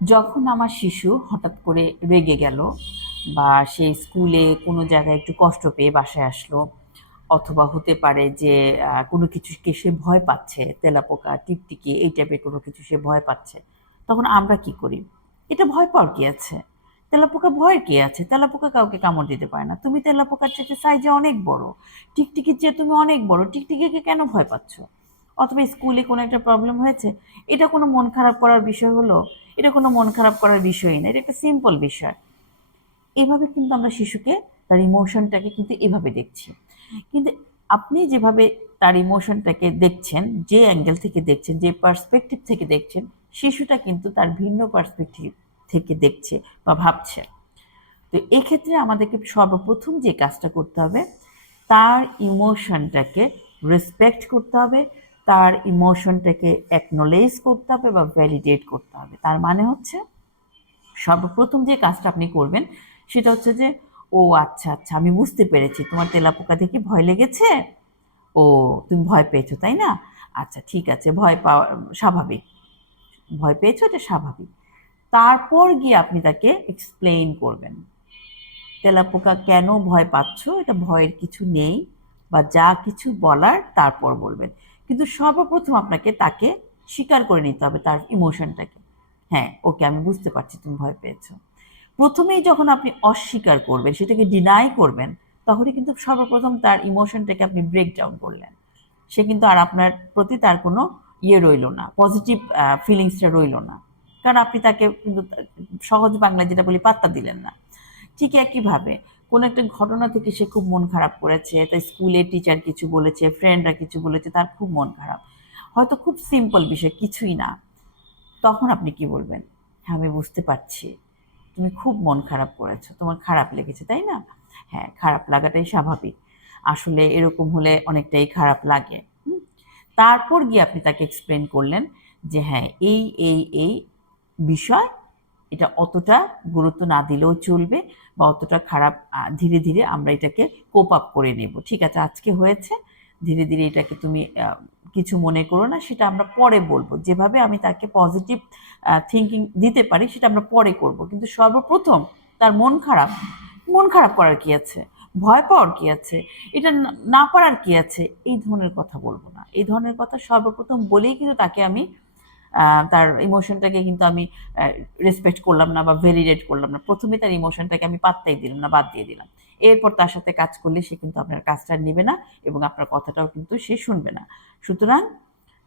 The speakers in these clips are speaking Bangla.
যখন আমার শিশু হঠাৎ করে রেগে গেল বা সে স্কুলে কোনো জায়গায় একটু কষ্ট পেয়ে বাসায় আসলো, অথবা হতে পারে যে কোনো কিছুকে সে ভয় পাচ্ছে, তেলাপোকা, টিকটিকি, এই টাইপের কোনো কিছু সে ভয় পাচ্ছে, তখন আমরা কি করি? এটা ভয় পাওয়ার কি আছে? তেলাপোকা ভয়ের কি আছে? তেলাপোকা কাউকে কামড় দিতে পারে না। তুমি তেলাপোকার চেয়ে সাইজে অনেক বড়। টিকটিকির চেয়ে তুমি অনেক বড়। টিকটিকিকে কেন ভয় পাচ্ছ? অথবা স্কুলে কোনো একটা প্রবলেম হয়েছে, এটা কোনো মন খারাপ করার বিষয় হলো, এটা কোনো মন খারাপ করার বিষয়ই না, এটা একটা সিম্পল বিষয়। এভাবে কিন্তু আমরা শিশুকে তার ইমোশনটাকে কিন্তু এভাবে দেখছি। কিন্তু আপনি যেভাবে তার ইমোশনটাকে দেখছেন, যে অ্যাঙ্গেল থেকে দেখছেন, যে পার্সপেক্টিভ থেকে দেখছেন, শিশুটা কিন্তু তার ভিন্ন পার্সপেক্টিভ থেকে দেখছে বা ভাবছে। তো এক্ষেত্রে আমাদেরকে সর্বপ্রথম যে কাজটা করতে হবে, তার ইমোশনটাকে রেসপেক্ট করতে হবে তার ইমোশনটাকে অ্যাকনোলেজ করতে হবে বা ভ্যালিডেট করতে হবে। তার মানে হচ্ছে, সর্বপ্রথম যে কাজটা আপনি করবেন, সেটা হচ্ছে যে, ও আচ্ছা আচ্ছা আমি বুঝতে পেরেছি, তোমার তেলাপোকা দেখে ভয় লেগেছে? ও, তুমি ভয় পেয়েছ, তাই না? আচ্ছা ঠিক আছে, ভয় পাওয়া, স্বাভাবিক। ভয় পেয়েছ, এটা স্বাভাবিক। তারপর গিয়ে আপনি তাকে এক্সপ্লেইন করবেন। তেলাপোকা, কেন ভয় পাচ্ছ? এটা ভয়ের কিছু নেই, বা যা কিছু বলার তারপর বলবেন। কিন্তু সর্বপ্রথম আপনাকে তাকে স্বীকার করে নিতে হবে তার ইমোশনটাকে হ্যাঁ ওকে আমি বুঝতে পারছি, তুমি ভয় পেয়েছ। প্রথমেই যখন আপনি অস্বীকার করবেন, সেটাকে ডিনাই করবেন, তখনই কিন্তু সর্বপ্রথম তার ইমোশনটাকে আপনি ব্রেক ডাউন করলেন। সে কিন্তু আর আপনার প্রতি তার কোনো ইয়ে রইল না পজিটিভ ফিলিংসটা রইল না। কারণ আপনি তাকে কিন্তু সহজ বাংলায় যেটা বলি, পাত্তা দিলেন না। ঠিক একইভাবে কোনো একটা ঘটনা থেকে সে খুব মন খারাপ করেছে, তাই স্কুলে টিচার কিছু বলেছে ফ্রেন্ডরা কিছু বলেছে, তার খুব মন খারাপ। হয়তো খুব সিম্পল বিষয়, কিছুই না। তখন আপনি কি বলবেন? হ্যাঁ আমি বুঝতে পারছি। তুমি খুব মন খারাপ করেছ, তোমার খারাপ লেগেছে, তাই না? হ্যাঁ খারাপ লাগাটাই স্বাভাবিক। আসলে এরকম হলে অনেকটাই খারাপ লাগে? তারপর গিয়ে আপনি তাকে এক্সপ্লেন করলেন যে হ্যাঁ এই এই এই বিষয় এটা অতটা গুরুত্ব না দিলেও চলবে বা অতটা খারাপ ধীরে ধীরে আমরা এটাকে কোপ আপ করে নেব। ঠিক আছে, আজকে হয়েছে, ধীরে ধীরে এটাকে তুমি কিছু মনে করো না, সেটা আমরা পরে বলব। যেভাবে আমি তাকে পজিটিভ থিঙ্কিং দিতে পারি, সেটা আমরা পরে করব। কিন্তু সর্বপ্রথম তার মন খারাপ মন খারাপ করার কি আছে? ভয় পাওয়ার কি আছে? এটা না- পারার কি আছে? এই ধরনের কথা বলব না। এই ধরনের কথা সর্বপ্রথম বলেই কিন্তু তাকে আমি তার ইমোশনটাকে কিন্তু আমি রেসপেক্ট করলাম না বা ভ্যালিডেট করলাম না। প্রথমে তার ইমোশনটাকে আমি পাত্তাই দিলাম না, বাদ দিয়ে দিলাম। এরপর তার সাথে কাজ করলে সে কিন্তু আপনার কাজটা নেবে না এবং আপনার কথাটাও কিন্তু সে শুনবে না। সুতরাং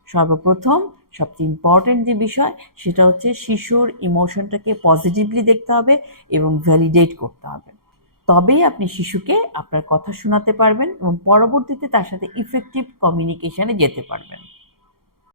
সর্বপ্রথম সবচেয়ে ইম্পর্টেন্ট যে বিষয়, সেটা হচ্ছে শিশুর ইমোশনটাকে পজিটিভলি দেখতে হবে এবং ভ্যালিডেট করতে হবে। তবেই আপনি শিশুকে আপনার কথা শোনাতে পারবেন এবং পরবর্তীতে তার সাথে ইফেক্টিভ কমিউনিকেশানে যেতে পারবেন।